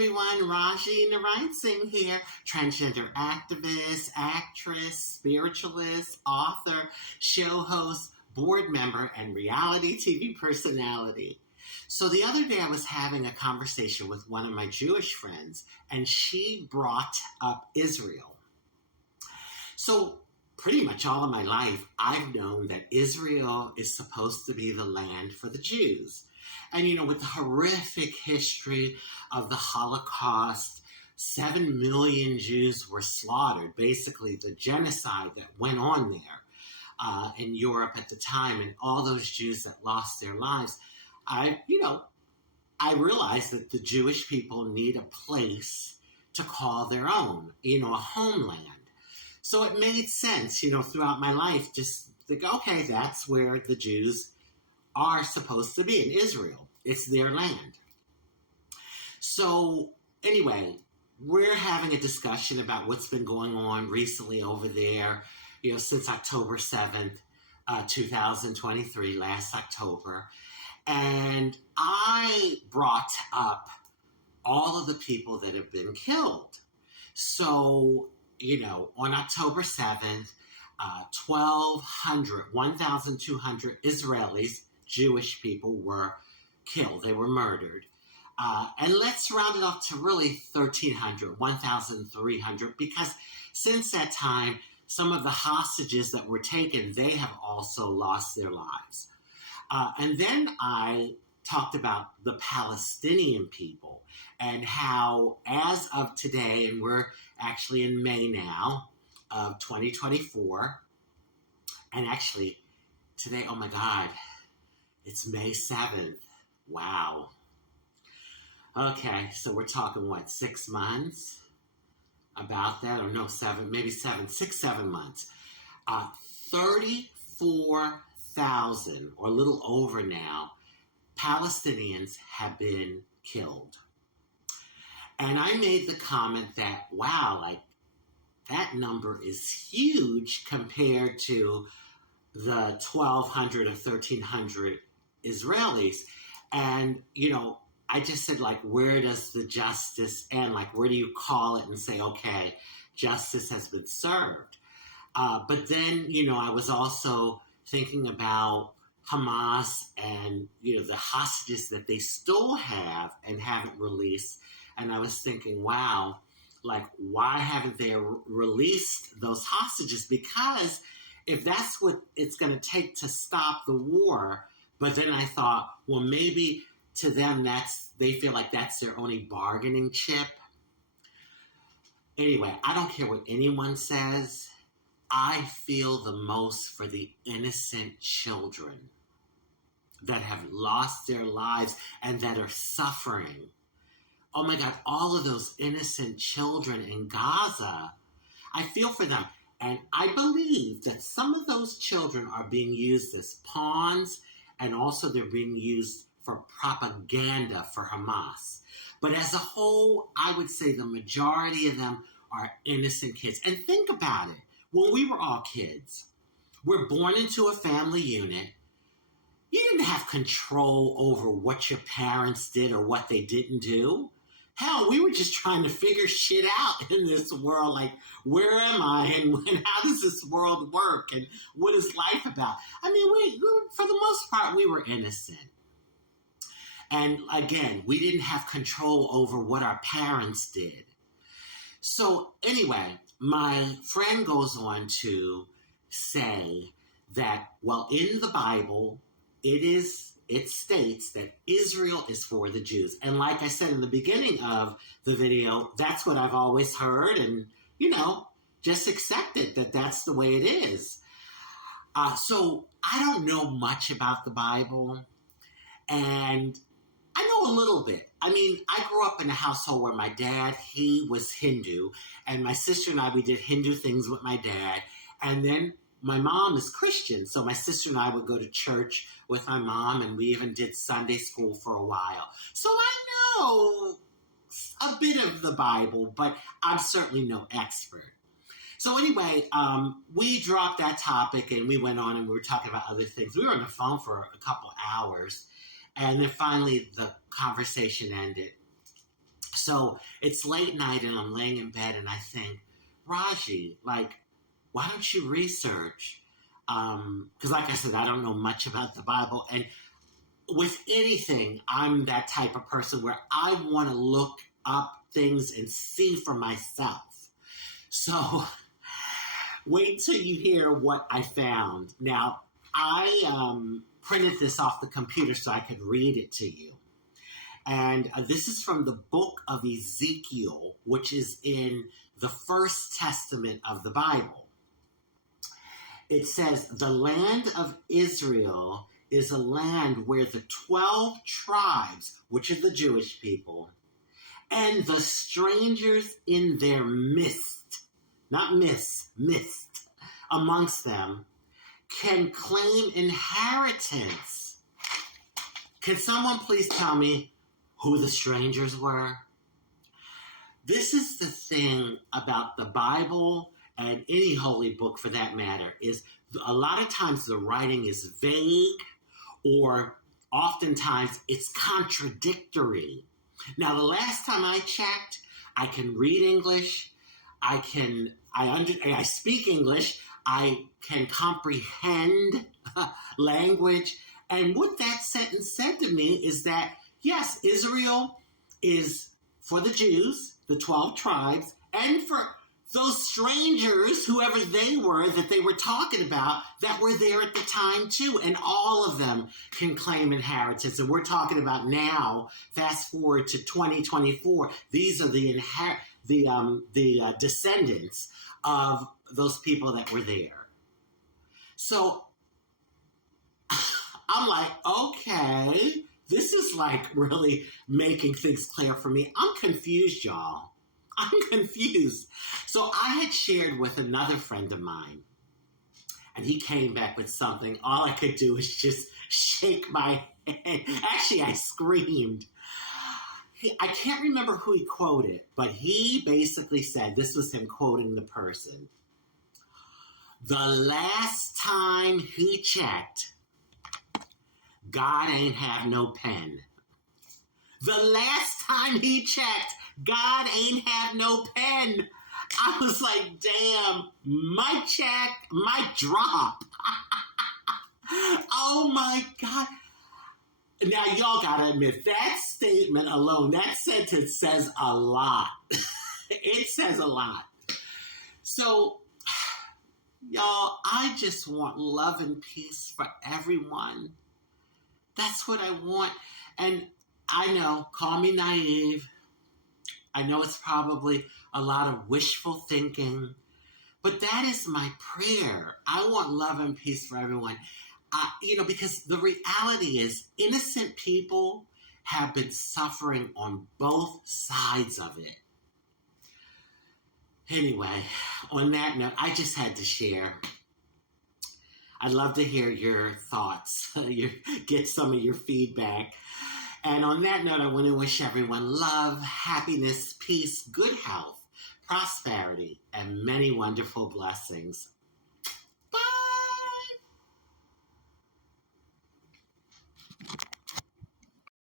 everyone, Rajee Narinesingh here, transgender activist, actress, spiritualist, author, show host, board member, and reality TV personality. So the other day I was having a conversation with one of my Jewish friends, and she brought up Israel. So pretty much all of my life, I've known that Israel is supposed to be the land for the Jews. And, with the horrific history of the Holocaust, 7 million Jews were slaughtered, basically the genocide that went on there in Europe at the time, and all those Jews that lost their lives. I realized that the Jewish people need a place to call their own, a homeland. So it made sense, throughout my life, just think, okay, that's where the Jews are supposed to be, in Israel. It's their land. So anyway, we're having a discussion about what's been going on recently over there, since October 7th, 2023, last October. And I brought up all of the people that have been killed. So, on October 7th, 1,200 Israelis, Jewish people, were killed. They were murdered. And let's round it off to really 1,300, 1,300, because since that time, some of the hostages that were taken, they have also lost their lives. And then I talked about the Palestinian people and how, as of today, and we're actually in May now of 2024, and actually today, oh my God, it's May 7th. Wow. Okay, so we're talking, 6 months? About that, or no, 7 months. 34,000, or a little over now, Palestinians have been killed. And I made the comment that, wow, that number is huge compared to the 1,200 or 1,300 Israelis. And, I just said, where does the justice end? Where do you call it and say, okay, justice has been served? But then, I was also thinking about Hamas and, the hostages that they still have and haven't released. And I was thinking, wow, why haven't they released those hostages? Because if that's what it's going to take to stop the war. But then I thought, well, maybe to them they feel like that's their only bargaining chip. Anyway, I don't care what anyone says. I feel the most for the innocent children that have lost their lives and that are suffering. Oh my God, all of those innocent children in Gaza, I feel for them. And I believe that some of those children are being used as pawns, and also they're being used for propaganda for Hamas. But as a whole, I would say the majority of them are innocent kids. And think about it. When we were all kids, we're born into a family unit. You didn't have control over what your parents did or what they didn't do. Hell, we were just trying to figure shit out in this world. Where am I? And how does this world work? And what is life about? I mean, we for the most part, we were innocent. And again, we didn't have control over what our parents did. So anyway, my friend goes on to say that, well, in the Bible, it states that Israel is for the Jews. And like I said in the beginning of the video, that's what I've always heard, and, just accept it, that that's the way it is. So I don't know much about the Bible, and I know a little bit. I mean, I grew up in a household where my dad, he was Hindu, and my sister and I, we did Hindu things with my dad, and then my mom is Christian, so my sister and I would go to church with my mom, and we even did Sunday school for a while. So I know a bit of the Bible, but I'm certainly no expert. So anyway, we dropped that topic, and we went on, and we were talking about other things. We were on the phone for a couple hours, and then finally the conversation ended. So So it's late night and I'm laying in bed and I think, Rajee, like, why don't you research? Because like I said, I don't know much about the Bible. And with anything, I'm that type of person where I want to look up things and see for myself. So wait till you hear what I found. Now, I printed this off the computer so I could read it to you. And this is from the book of Ezekiel, which is in the First Testament of the Bible. It says, the land of Israel is a land where the 12 tribes, which are the Jewish people, and the strangers in their midst, not mist, amongst them, can claim inheritance. Can someone please tell me who the strangers were? This is the thing about the Bible and any holy book for that matter, is a lot of times the writing is vague or oftentimes it's contradictory. Now, the last time I checked, I can read English, I speak English, I can comprehend language, and what that sentence said to me is that, yes, Israel is for the Jews, the 12 tribes, and for those strangers, whoever they were that they were talking about, that were there at the time too. And all of them can claim inheritance. And we're talking about now, fast forward to 2024. These are the descendants of those people that were there. So I'm like, okay, this is like really making things clear for me. I'm confused, y'all. I'm confused. So I had shared with another friend of mine, and he came back with something. All I could do was just shake my head. Actually, I screamed. I can't remember who he quoted, but he basically said, this was him quoting the person, the last time he checked, God ain't have no pen. The last time he checked, God ain't have no pen. I was like, damn, mic check, mic drop. Oh my God. Now, y'all gotta admit, that statement alone, that sentence says a lot. It says a lot. So, y'all, I just want love and peace for everyone. That's what I want. And I know, call me naive. I know it's probably a lot of wishful thinking, but that is my prayer. I want love and peace for everyone. Because the reality is innocent people have been suffering on both sides of it. Anyway, on that note, I just had to share. I'd love to hear your thoughts, get some of your feedback. And on that note, I want to wish everyone love, happiness, peace, good health, prosperity, and many wonderful blessings.